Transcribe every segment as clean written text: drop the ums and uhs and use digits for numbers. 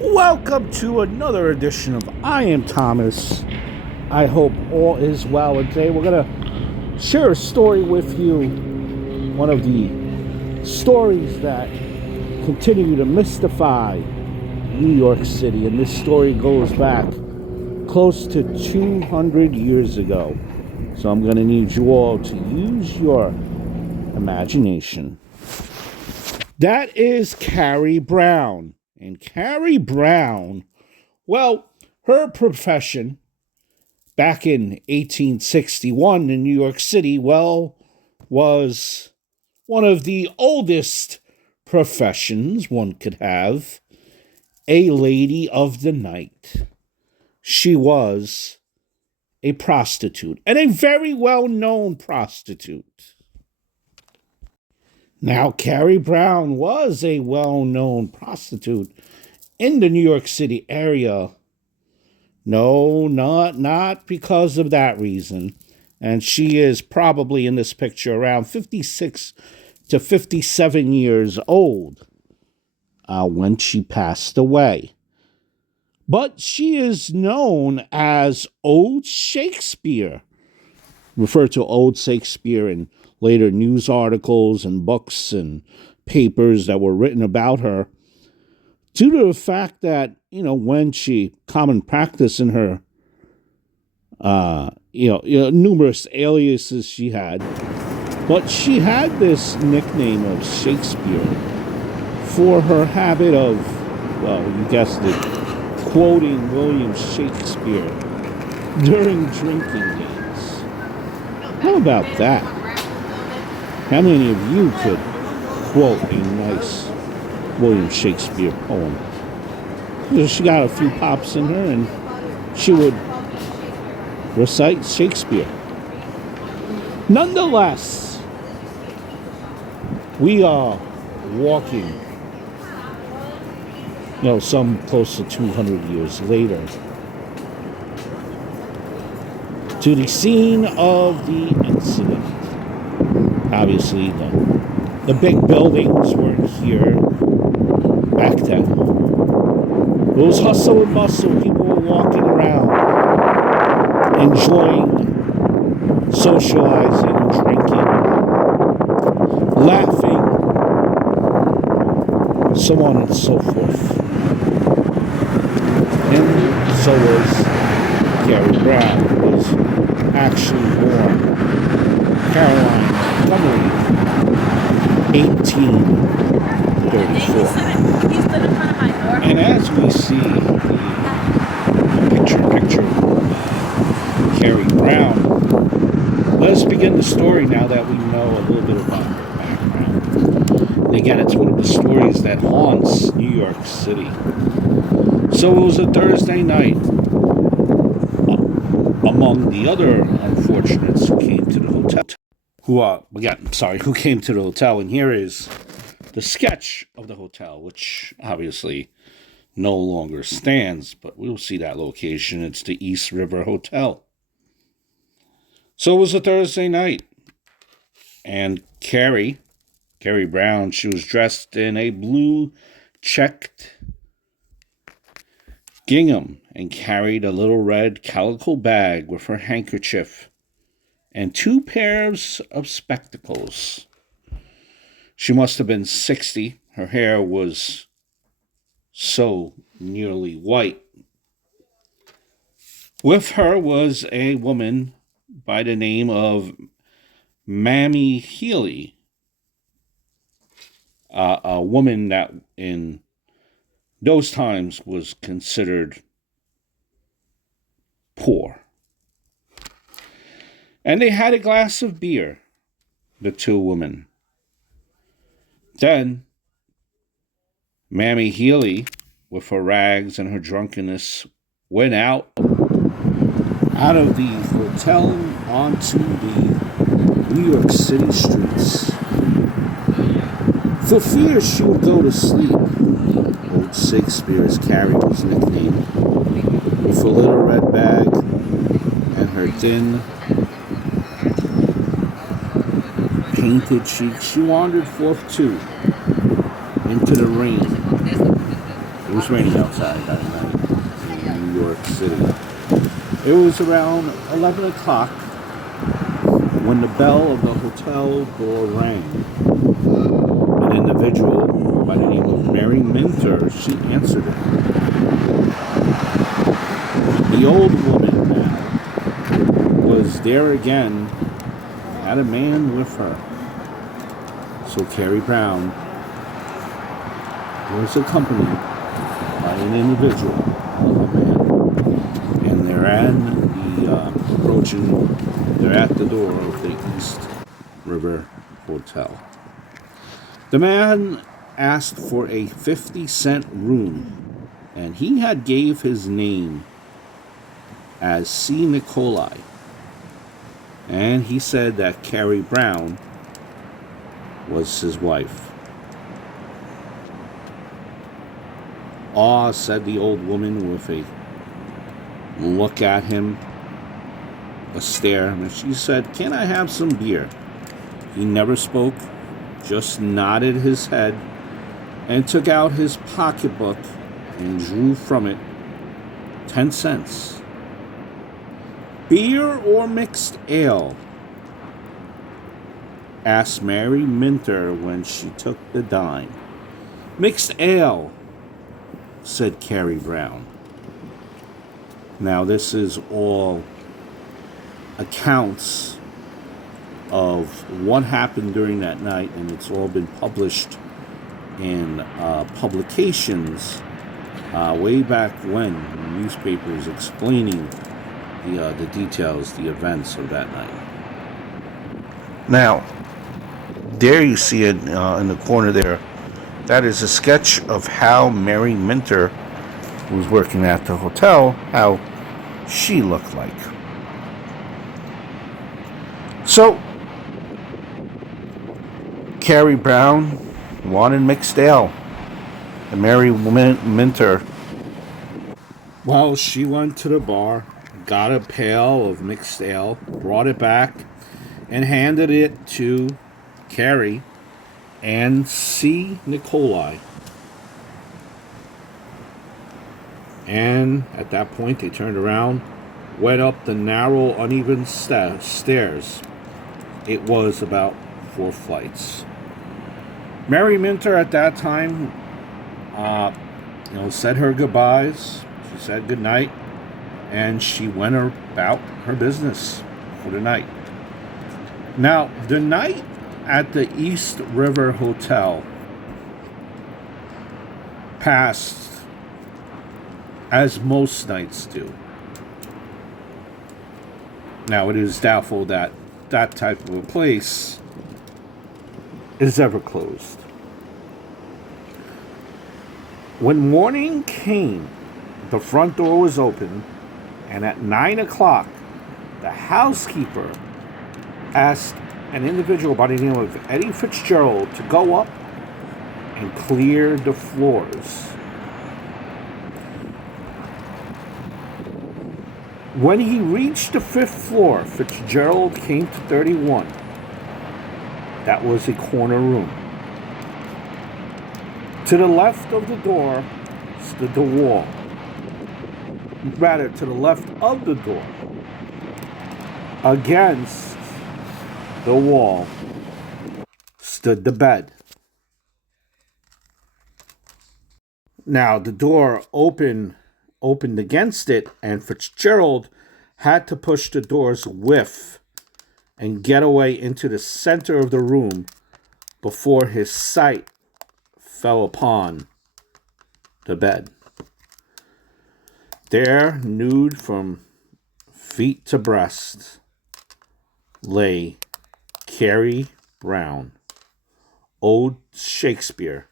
Welcome to another edition of I Am Thomas. I hope all is well. And today we're going to share a story with you. One of the stories that continue to mystify New York City. And this story goes back close to 200 years ago. So I'm going to need you all to use your imagination. That is Carrie Brown. And Carrie Brown, well, her profession back in 1861 in New York City, well, was one of the oldest professions one could have, a lady of the night. She was a prostitute, and a very well-known prostitute. Now, Carrie Brown was a well-known prostitute in the New York City area. No, not because of that reason. And she is probably in this picture around 56 to 57 years old when she passed away. But she is known as Old Shakespeare, referred to Old Shakespeare in later news articles and books and papers that were written about her, due to the fact that, when she, common practice in her, numerous aliases she had, but she had this nickname of Shakespeare for her habit of, well, you guessed it, quoting William Shakespeare during drinking games. How about that? How many of you could quote a nice William Shakespeare poem? She got a few pops in her and she would recite Shakespeare. Nonetheless, we are walking, some close to 200 years later, to the scene of the incident. Obviously, the big buildings weren't here back then. It was hustle and bustle. People were walking around, enjoying, socializing, drinking, laughing, so on and so forth. And so was Carrie Brown, who was actually born Caroline Montgomery, 1834. And as we see the picture of Carrie Brown, let us begin the story now that we know a little bit about her background. And again, it's one of the stories that haunts New York City. So it was a Thursday night. Among the other unfortunates who came to the hotel, who came to the hotel, and here is the sketch of the hotel, which obviously no longer stands, but we'll see that location. It's the East River Hotel. So it was a Thursday night, and Carrie Brown, she was dressed in a blue checked gingham and carried a little red calico bag with her handkerchief and 2 pairs of spectacles. She must have been 60. Her hair was so nearly white. With her was a woman by the name of Mammy Healy, a woman that in those times was considered poor. And they had a glass of beer, the 2 women. Then, Mammy Healy, with her rags and her drunkenness, went out of the hotel onto the New York City streets. For fear she would go to sleep, Old Shakespeare, as Carrie was nicknamed, with a little red bag and her thin, painted cheeks, she wandered forth too into the rain, was raining outside that night in New York City. It was around 11 o'clock when the bell of the hotel door rang. An individual by the name of Mary Minter, she answered it. The old woman now was there again, had a man with her. So Carrie Brown was accompanied by an individual, a man, and they're at the door of the East River Hotel. The man asked for a 50-cent room, and he had gave his name as C. Nicolai, and he said that Carrie Brown was his wife. "Ah," said the old woman with a look at him, a stare, and she said, "Can I have some beer?" He never spoke, just nodded his head and took out his pocketbook and drew from it 10 cents. "Beer or mixed ale?" asked Mary Minter when she took the dime. "Mixed ale," said Carrie Brown. Now this is all accounts of what happened during that night, and it's all been published in publications way back when, newspapers explaining the details, the events of that night. Now, there you see it in the corner there. That is a sketch of how Mary Minter, who was working at the hotel, how she looked like. So, Carrie Brown wanted mixed ale. And Mary Minter, well, she went to the bar, got a pail of mixed ale, brought it back, and handed it to Carrie and C. Nicolai. And at that point, they turned around, went up the narrow, uneven stairs. It was about 4 flights. Mary Minter at that time, said her goodbyes. She said good night, and she went about her business for the night. Now, the night at the East River Hotel passed as most nights do. Now, it is doubtful that that type of a place is ever closed. When morning came, the front door was open, and at 9 o'clock, the housekeeper asked an individual by the name of Eddie Fitzgerald to go up and clear the floors. When he reached the 5th floor, Fitzgerald came to 31. That was a corner room. To the left of the door stood the wall. Rather, to the left of the door, against the wall, stood the bed. Now, the door opened against it, and Fitzgerald had to push the door's width and get away into the center of the room before his sight fell upon the bed. There, nude from feet to breast, lay Carrie Brown, old Shakespeare,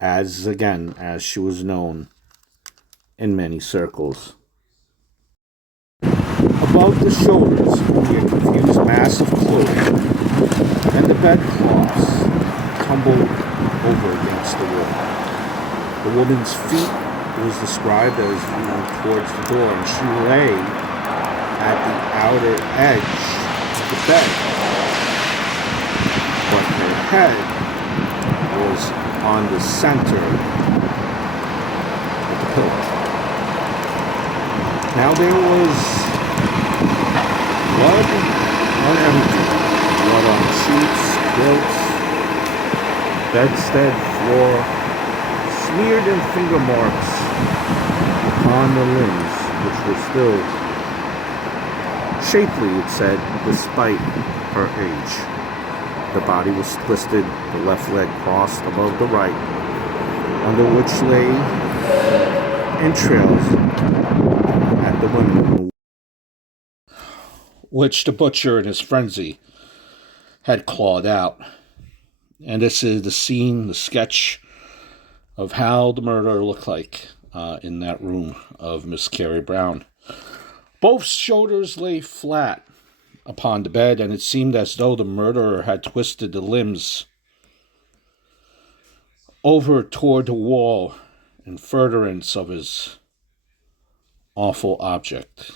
as she was known in many circles. Above the shoulders hung a confused mass of clothing, and the bedcloths tumbled over against the wall. The woman's feet was described as towards the door, and she lay at the outer edge of the bed. But her head was on the center Now there was blood on everything. Blood on sheets, quilts, bedstead, floor, smeared in finger marks upon the limbs, which were still shapely, it said, despite her age. The body was twisted, the left leg crossed above the right, under which lay entrails at the women, which the butcher in his frenzy had clawed out. And this is the scene, the sketch of how the murderer looked like in that room of Miss Carrie Brown. Both shoulders lay flat upon the bed, and it seemed as though the murderer had twisted the limbs over toward the wall in furtherance of his awful object.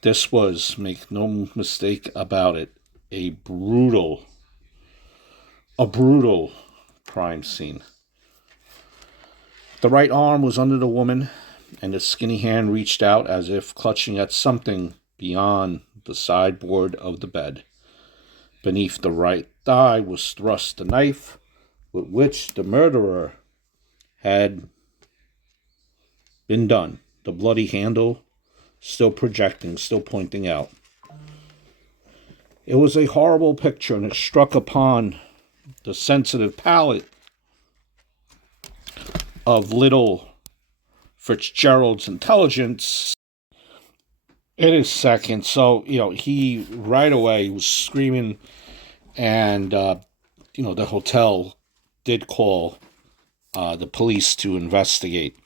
This was, make no mistake about it, a brutal crime scene. The right arm was under the woman, and the skinny hand reached out as if clutching at something beyond the sideboard of the bed. Beneath the right thigh was thrust the knife with which the murderer had been done, the bloody handle still projecting, still pointing out. It was a horrible picture, and it struck upon the sensitive palate of little Fitzgerald's intelligence in his second. So, he right away was screaming, and, the hotel did call the police to investigate.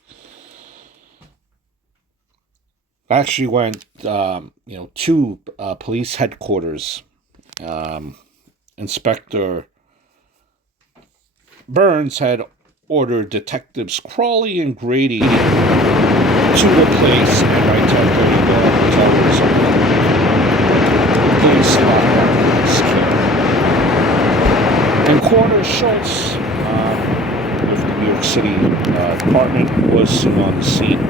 Actually went, to police headquarters. Inspector Burns had ordered Detectives Crawley and Grady to the place and right to the hotel was police and Coroner Schultz of the New York City Department was soon on the scene.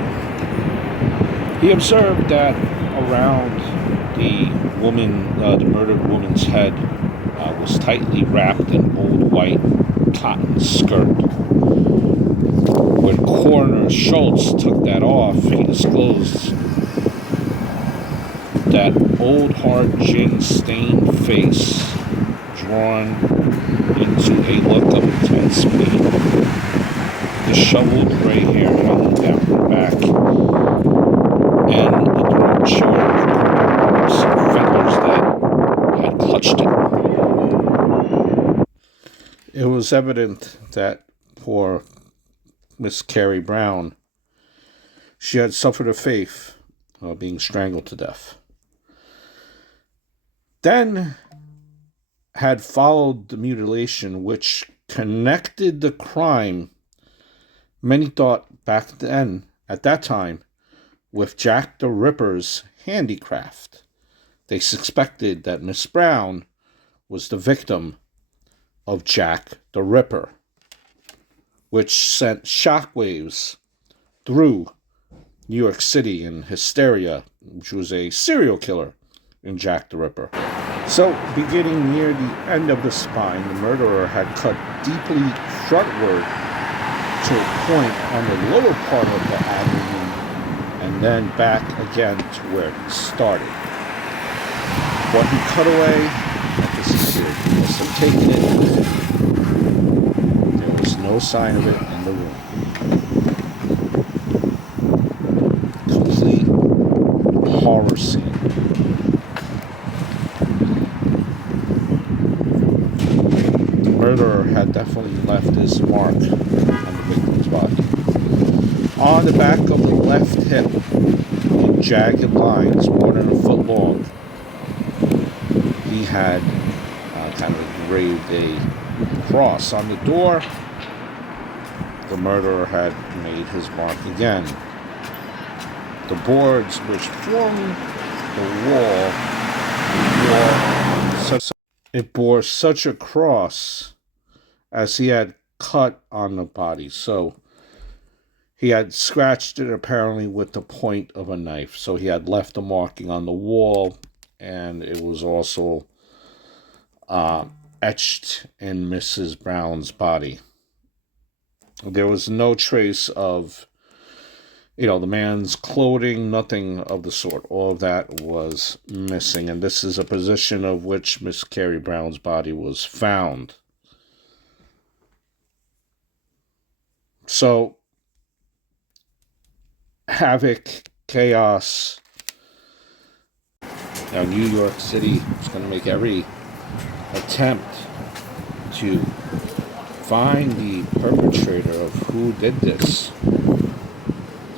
He observed that around the murdered woman's head was tightly wrapped in old white cotton skirt. When Coroner Schultz took that off, he disclosed that old hard gin-stained face drawn into a look of intense pain. Disheveled gray hair hanging down her back, and the throat showed marks of fingers that had clutched it. It was evident that poor Miss Carrie Brown, she had suffered a fate of being strangled to death. Then had followed the mutilation, which connected the crime, many thought back then, at that time, with Jack the Ripper's handicraft. They suspected that Miss Brown was the victim of Jack the Ripper, which sent shockwaves through New York City in hysteria, which was a serial killer in Jack the Ripper. So, beginning near the end of the spine, the murderer had cut deeply frontward to a point on the lower part of the abdomen, and then back again to where he started. What he cut away had disappeared. He must have taken it with him. There was no sign of it in the room. Complete horror scene. The murderer had definitely left his mark on the victim's body. On the back of the left hip, in jagged lines more than a foot long, he had kind of engraved a cross. On the door, the murderer had made his mark again. The boards which formed the wall bore such a cross as he had cut on the body. So He had scratched it apparently with the point of a knife. So he had left a marking on the wall, and it was also etched in Mrs. Brown's body. There was no trace of, the man's clothing, nothing of the sort. All of that was missing. And this is a position of which Miss Carrie Brown's body was found. So, havoc, chaos. Now, New York City is going to make every attempt to find the perpetrator of who did this.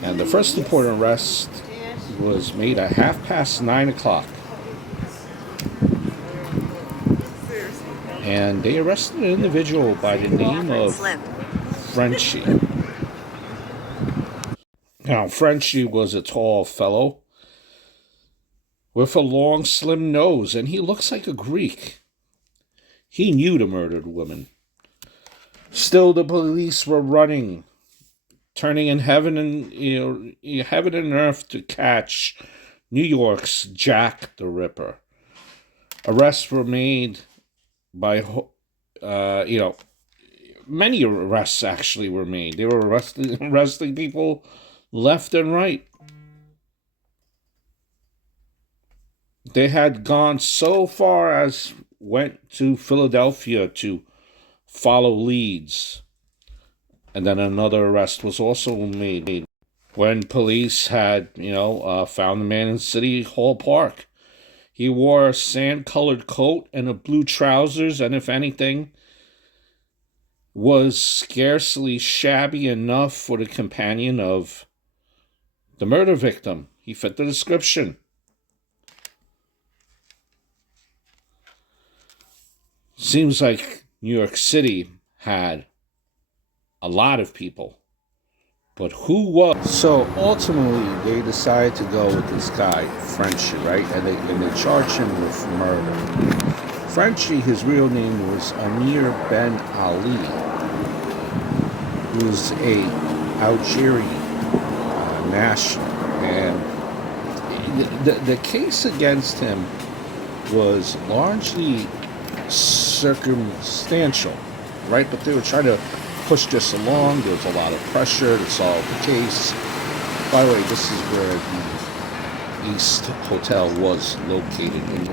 And the first important arrest was made at 9:30. And they arrested an individual by the name of Frenchie. Now, Frenchie was a tall fellow with a long, slim nose, and he looks like a Greek. He knew the murdered woman. Still, the police were running, turning in heaven and earth to catch New York's Jack the Ripper. Arrests were made by, many arrests actually were made. They were arresting people left and right. They had gone so far as went to Philadelphia to follow leads. And then another arrest was also made when police had, found the man in City Hall Park. He wore a sand-colored coat and a blue trousers, and if anything, was scarcely shabby enough for the companion of the murder victim. He fit the description. Seems like New York City had a lot of people. But who was? So ultimately, they decided to go with this guy, Frenchie, right? And they charged him with murder. Frenchie, his real name was Amir Ben Ali. He was a Algerian national. And the case against him was largely circumstantial, right? But they were trying to push this along. There was a lot of pressure to solve the case. By the way, this is where the East Hotel was located in.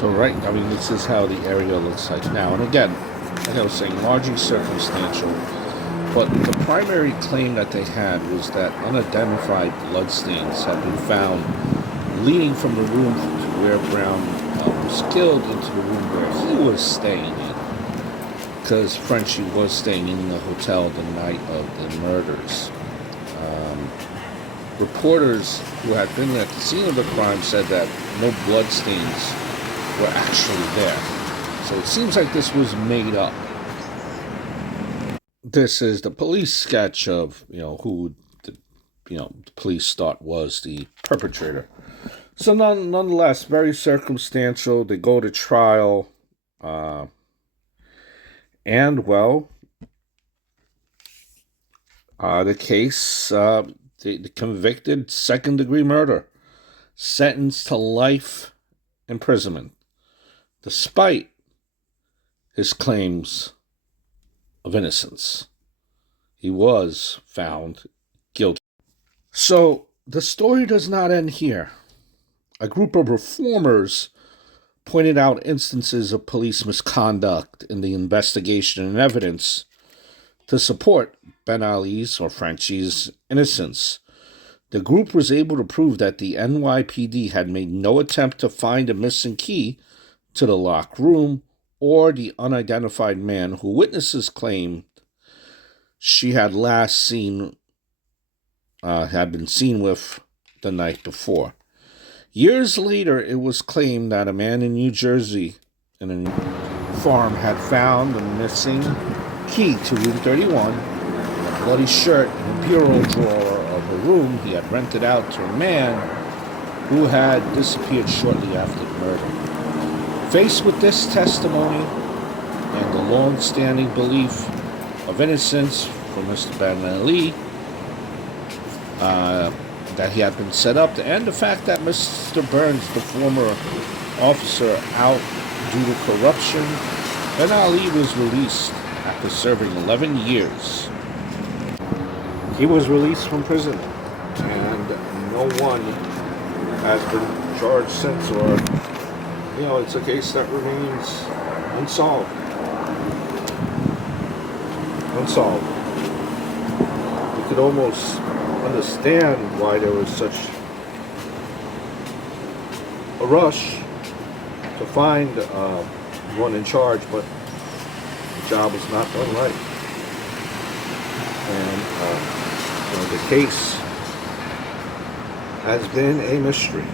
So right, this is how the area looks like now. And again, like I was saying, largely circumstantial. But the primary claim that they had was that unidentified bloodstains had been found leading from the room to where Brown was killed into the room where he was staying in. Because Frenchie was staying in the hotel the night of the murders. Reporters who had been at the scene of the crime said that no bloodstains were actually there. So it seems like this was made up. This is the police sketch of, who the police thought was the perpetrator. So nonetheless, very circumstantial. They go to trial. And, well, the case, the convicted second-degree murder, sentenced to life imprisonment, despite his claims of innocence. He was found guilty. So the story does not end here. A group of reformers pointed out instances of police misconduct in the investigation and evidence to support Ben Ali's or Frenchie's innocence. The group was able to prove that the NYPD had made no attempt to find a missing key to the locked room or the unidentified man who witnesses claimed she had been seen with the night before. Years later, it was claimed that a man in New Jersey in a farm had found the missing key to room 31, a bloody shirt in a bureau drawer of a room he had rented out to a man who had disappeared shortly after the murder. Faced with this testimony and the long-standing belief of innocence from Mr. Ben-Ali, that he had been set up, and the fact that Mr. Burns, the former officer, out due to corruption, Ben-Ali was released after serving 11 years. He was released from prison, and no one has been charged since, or, it's a case that remains unsolved. You could almost understand why there was such a rush to find one in charge, but the job was not done right. And the case has been a mystery.